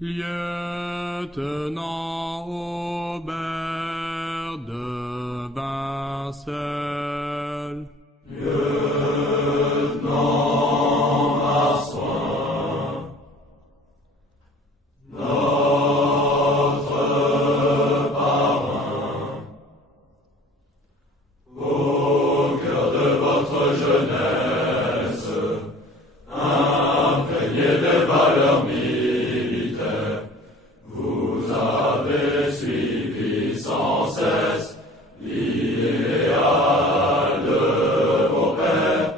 lieutenant Aubert de Vincel, lieutenant Marsouin, notre parrain, au cœur de votre jeunesse, imprégné des valeurs militaires, vous avez suivi sans cesse l'idéal de vos pères,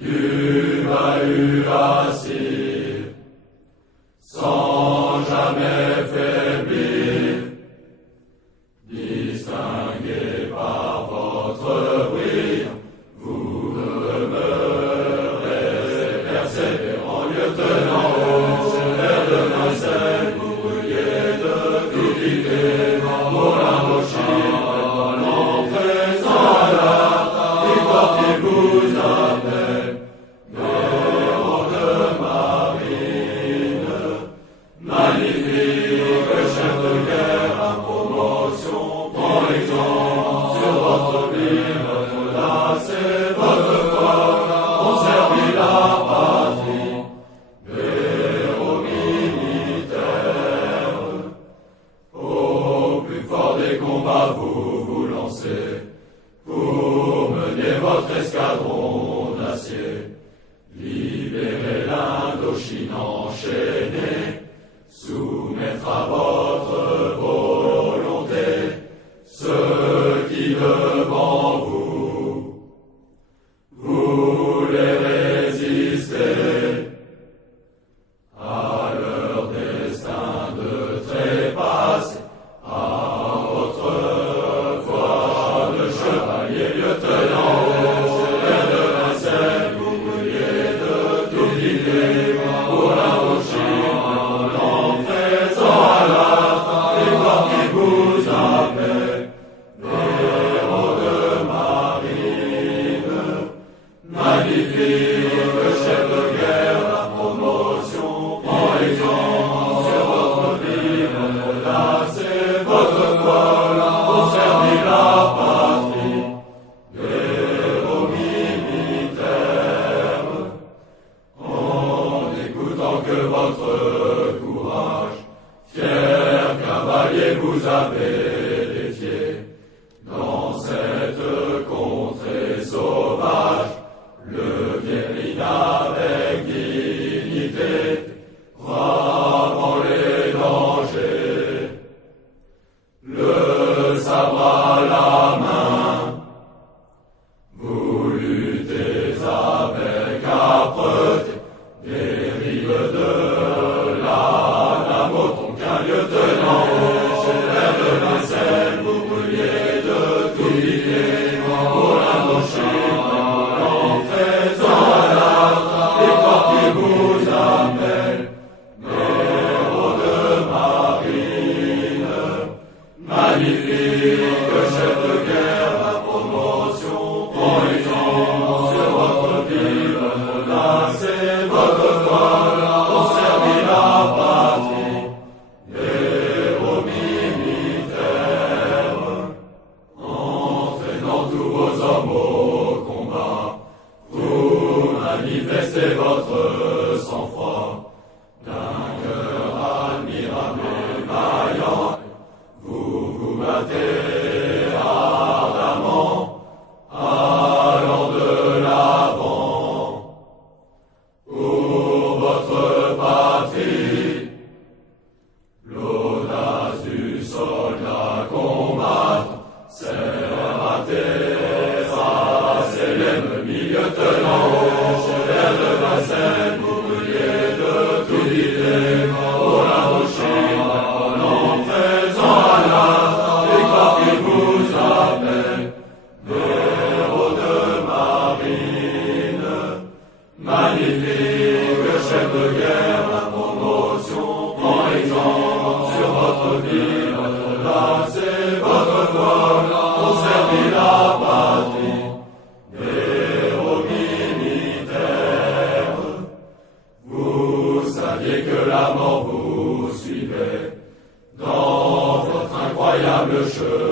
du bahut à cire, sans jamais faiblir, distingué par votre brillant, vous demeurez persévérant, lieutenant Aubert de Vincel, vous brûliez de critiquer pour l'Indochine, l'entrée sans hasard, victoire qui vous appelle, héros de marine, magnifique chef de guerre, à promotion, prend exemple sur votre vie, votre audace et votre foi, ont servi la patrie, héros militaires. Au plus fort des combats vous vous lancez, pour mener votre escadron d'acier, libérer l'Indochine enchaînée, soumettre à votre volonté ceux qui devant vous voulaient résister à leur destin de trépasse, à votre foi de chevalier, lieutenant Aubert de Vincel, vous brûliez de toute idée pour l'Indochine, l'entrée sans hasard, victoire qui vous appelle, héros de marine, magnifique chef de guerre, la promotion, prend exemple sur votre vie, votre audace et votre foi, pour servir la patrie, héros militaires. En écoutant que votre courage, fier cavalier, vous avez défié, dans cette contrée sauvage, le vieil avec dignité, bravant les dangers, le sabre à la main, vous luttez avec âpreté des rives de la Namo, Tonkin, lieutenant Aubert de Vincel, vous brûliez de toute idée pour l'Indochine, l'entrée sans hasard, victoire qui vous appelle, héros de marine, magnifique chef de guerre, la promotion, prend exemple sur votre vie, votre audace et votre foi, pour servir la patrie, héros militaires. Entraînant tous vos hommes au combat, vous manifestez votre sang-froid, d'un cœur admirable et vaillant, vous vous battez ardemment, allant de l'avant, pour votre patrie, l'audace du soldat combattre, sert à terrasser l'ennemi, lieutenant Aubert de Vincel, vous brûliez de toute idée pour l'Indochine, l'entrée sans hasard, victoire qui vous appelle, héros de marine, magnifique chef de guerre, la promotion, prend exemple sur votre vie, votre audace et votre foi, pour servir la patrie, héros militaires. Vous saviez que la mort vous suivait, le chemin.